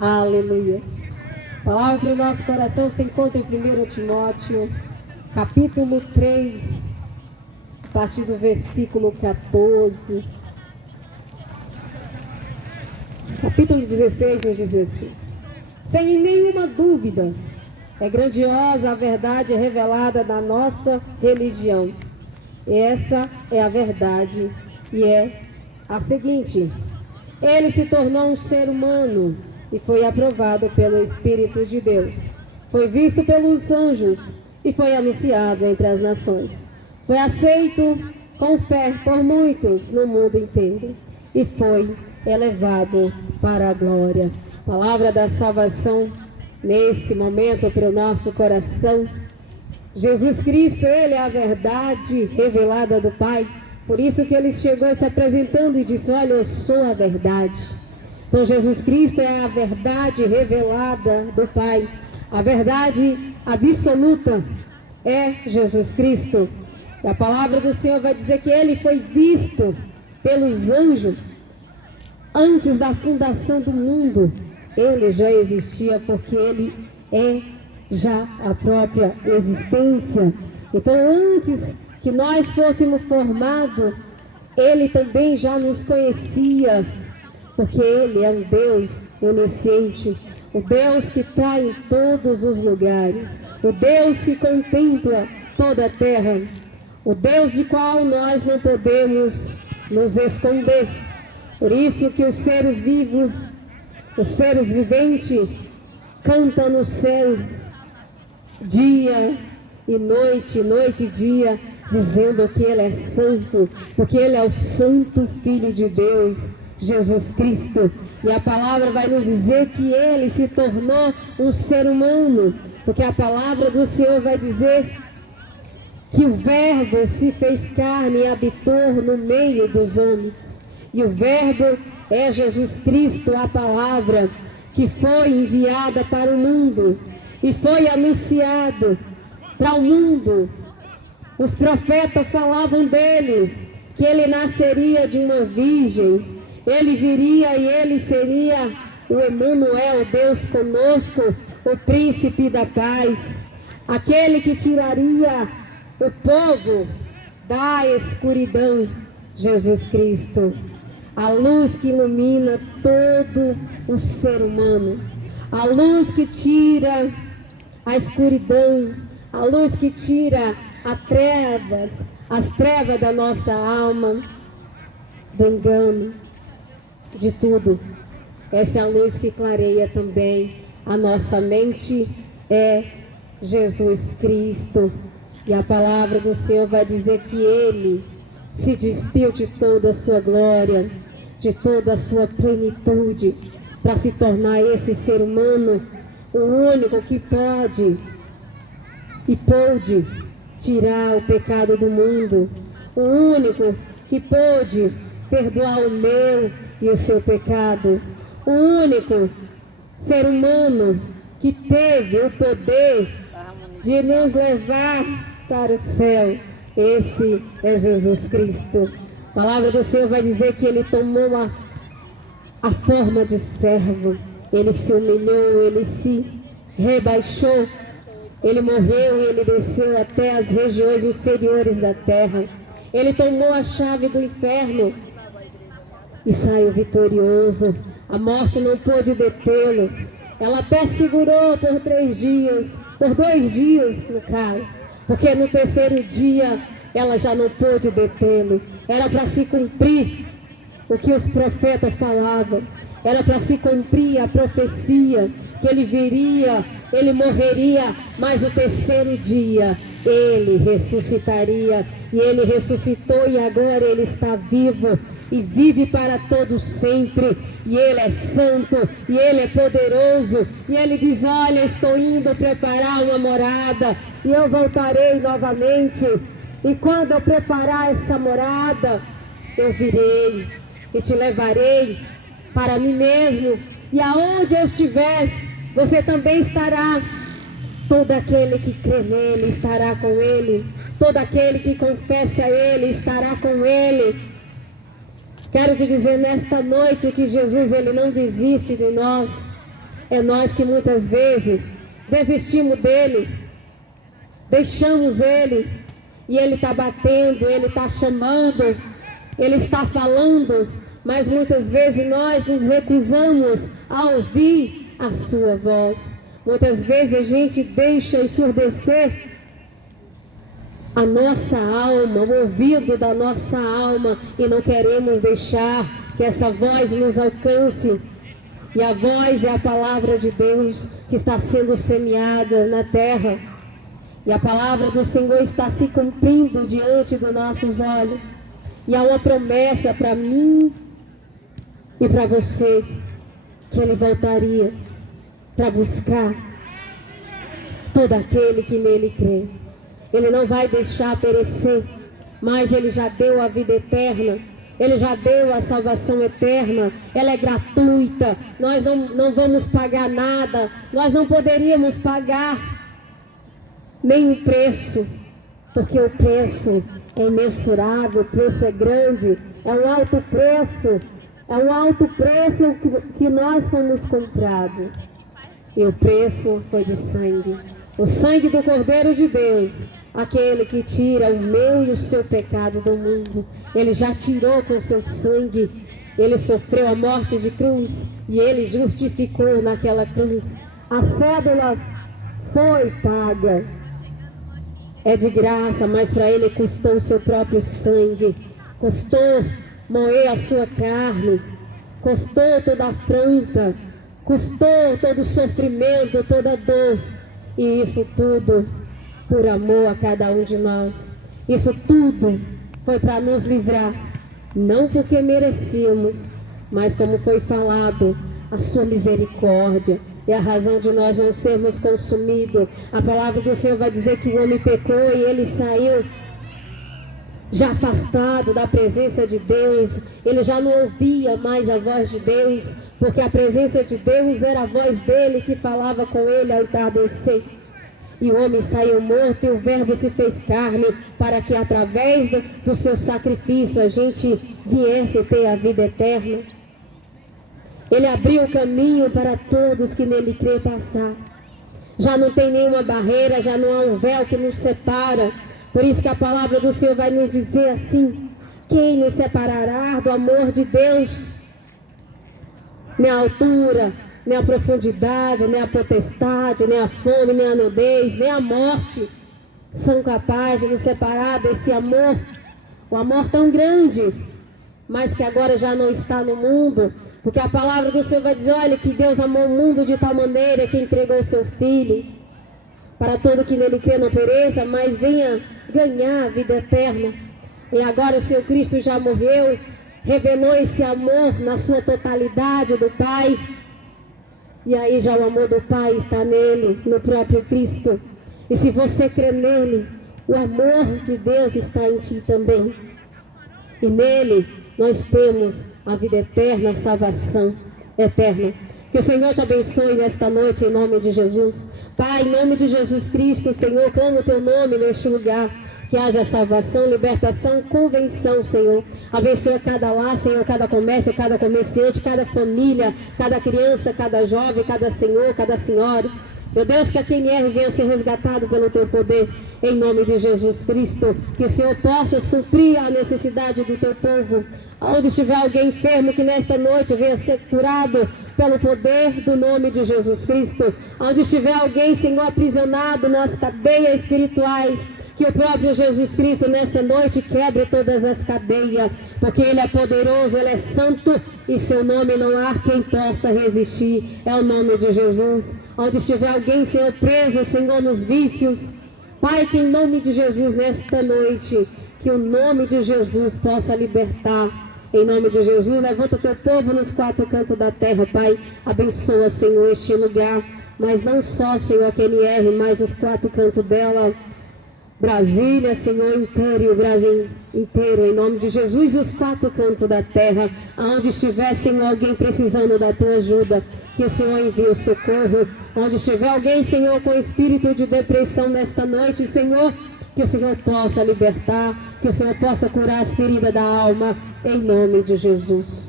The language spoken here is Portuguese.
Aleluia. A palavra para o nosso coração se encontra em 1 Timóteo, capítulo 3, a partir do versículo 14. Capítulo 16 nos diz assim: sem nenhuma dúvida, é grandiosa a verdade revelada na nossa religião. Essa é a verdade e é a seguinte: ele se tornou um ser humano e foi aprovado pelo Espírito de Deus. Foi visto pelos anjos e foi anunciado entre as nações. Foi aceito com fé por muitos no mundo inteiro e foi elevado para a glória. Palavra da salvação nesse momento para o nosso coração. Jesus Cristo, Ele é a verdade revelada do Pai. Por isso que Ele chegou se apresentando e disse: olha, eu sou a verdade. Então Jesus Cristo é a verdade revelada do Pai. A verdade absoluta é Jesus Cristo. E a palavra do Senhor vai dizer que Ele foi visto pelos anjos antes da fundação do mundo. Ele já existia porque Ele é já a própria existência. Então antes que nós fôssemos formados, Ele também já nos conhecia, porque Ele é um Deus onisciente, o Deus que está em todos os lugares, o Deus que contempla toda a terra, o Deus de qual nós não podemos nos esconder. Por isso que os seres vivos, os seres viventes, cantam no céu dia e noite, noite e dia, dizendo que Ele é santo, porque Ele é o santo Filho de Deus, Jesus Cristo. E a palavra vai nos dizer que Ele se tornou um ser humano, porque a palavra do Senhor vai dizer que o Verbo se fez carne e habitou no meio dos homens. E o Verbo é Jesus Cristo, a palavra que foi enviada para o mundo e foi anunciado para o mundo. Os profetas falavam dele, que ele nasceria de uma virgem, ele viria e ele seria o Emanuel, Deus conosco, o príncipe da paz, aquele que tiraria o povo da escuridão, Jesus Cristo, a luz que ilumina todo o ser humano, a luz que tira a escuridão, a luz que tira as trevas da nossa alma, do engano, de tudo. Essa é a luz que clareia também a nossa mente, é Jesus Cristo. E a palavra do Senhor vai dizer que Ele se despiu de toda a sua glória, de toda a sua plenitude, para se tornar esse ser humano o único que pode e pôde tirar o pecado do mundo, o único que pôde perdoar o meu e o seu pecado, o único ser humano que teve o poder de nos levar para o céu. Esse é Jesus Cristo. A palavra do Senhor vai dizer que Ele tomou a forma de servo, Ele se humilhou, Ele se rebaixou, Ele morreu e Ele desceu até as regiões inferiores da terra. Ele tomou a chave do inferno e saiu vitorioso. A morte não pôde detê-lo. Ela até segurou por 3 dias, por 2 dias no caso, porque no terceiro dia ela já não pôde detê-lo. Era para se cumprir o que os profetas falavam, era para se cumprir a profecia, que ele viria, ele morreria, mas o terceiro dia ele ressuscitaria. E ele ressuscitou e agora ele está vivo e vive para todos sempre. E ele é santo e ele é poderoso. E ele diz: olha, estou indo preparar uma morada e eu voltarei novamente. E quando eu preparar essa morada, eu virei e te levarei para mim mesmo. E aonde eu estiver, você também estará. Todo aquele que crê nele estará com ele. Todo aquele que confessa a ele estará com ele. Quero te dizer nesta noite que Jesus, ele não desiste de nós. É nós que muitas vezes desistimos dele, deixamos ele, e ele está batendo, ele está chamando, ele está falando, mas muitas vezes nós nos recusamos a ouvir a sua voz. Muitas vezes a gente deixa ensurdecer a nossa alma, o ouvido da nossa alma, e não queremos deixar que essa voz nos alcance. E a voz é a palavra de Deus que está sendo semeada na terra. E a palavra do Senhor está se cumprindo diante dos nossos olhos. E há uma promessa para mim e para você, que Ele voltaria para buscar todo aquele que nele crê. Ele não vai deixar perecer, mas Ele já deu a vida eterna. Ele já deu a salvação eterna. Ela é gratuita. Nós não vamos pagar nada. Nós não poderíamos pagar nenhum preço, porque o preço é imensurável, o preço é grande, é um alto preço. É um alto preço que nós fomos comprados. E o preço foi de sangue. O sangue do Cordeiro de Deus, aquele que tira o meu e o seu pecado do mundo. Ele já tirou com o seu sangue. Ele sofreu a morte de cruz e Ele justificou naquela cruz. A cédula foi paga. É de graça, mas para Ele custou o seu próprio sangue. Custou moer a sua carne. Custou toda a afronta. Custou todo o sofrimento, toda a dor. E isso tudo por amor a cada um de nós. Isso tudo foi para nos livrar, não porque merecíamos, mas como foi falado, a sua misericórdia é a razão de nós não sermos consumidos. A palavra do Senhor vai dizer que o homem pecou e ele saiu já afastado da presença de Deus. Ele já não ouvia mais a voz de Deus, porque a presença de Deus era a voz dele que falava com ele ao entardecer. E o homem saiu morto e o verbo se fez carne, para que através do seu sacrifício a gente viesse ter a vida eterna. Ele abriu o caminho para todos que nele crê passar. Já não tem nenhuma barreira, já não há um véu que nos separa. Por isso que a palavra do Senhor vai nos dizer assim: quem nos separará do amor de Deus? Nem a altura, nem a profundidade, nem a potestade, nem a fome, nem a nudez, nem a morte são capazes de nos separar desse amor. O amor tão grande, mas que agora já não está no mundo. Porque a palavra do Senhor vai dizer: olha, que Deus amou o mundo de tal maneira que entregou o seu Filho, para todo que nele crê não pereça, mas venha ganhar a vida eterna. E agora o seu Cristo já morreu, revelou esse amor na sua totalidade do Pai. E aí já o amor do Pai está nele, no próprio Cristo. E se você crê nele, o amor de Deus está em ti também. E nele nós temos a vida eterna, a salvação eterna. Que o Senhor te abençoe nesta noite, em nome de Jesus. Pai, em nome de Jesus Cristo, Senhor, clamo o teu nome neste lugar. Que haja salvação, libertação, convenção, Senhor. Abençoa cada lar, Senhor, cada comércio, cada comerciante, cada família, cada criança, cada jovem, cada senhor, cada senhora. Meu Deus, que a quem erre venha ser resgatado pelo teu poder, em nome de Jesus Cristo. Que o Senhor possa suprir a necessidade do teu povo. Onde estiver alguém enfermo, que nesta noite venha ser curado pelo poder do nome de Jesus Cristo. Onde estiver alguém, Senhor, aprisionado nas cadeias espirituais, que o próprio Jesus Cristo nesta noite quebre todas as cadeias, porque Ele é poderoso, Ele é santo, e seu nome não há quem possa resistir. É o nome de Jesus. Onde estiver alguém, Senhor, preso, Senhor, nos vícios, Pai, que em nome de Jesus nesta noite, que o nome de Jesus possa libertar. Em nome de Jesus, levanta teu povo nos quatro cantos da terra, Pai. Abençoa, Senhor, este lugar, mas não só, Senhor, aquele R, mas os quatro cantos dela. Brasília, Senhor, inteiro, e o Brasil inteiro, em nome de Jesus, e os quatro cantos da terra, aonde estiver, Senhor, alguém precisando da tua ajuda, que o Senhor envie o socorro. Onde estiver alguém, Senhor, com espírito de depressão nesta noite, Senhor, que o Senhor possa libertar, que o Senhor possa curar as feridas da alma, em nome de Jesus.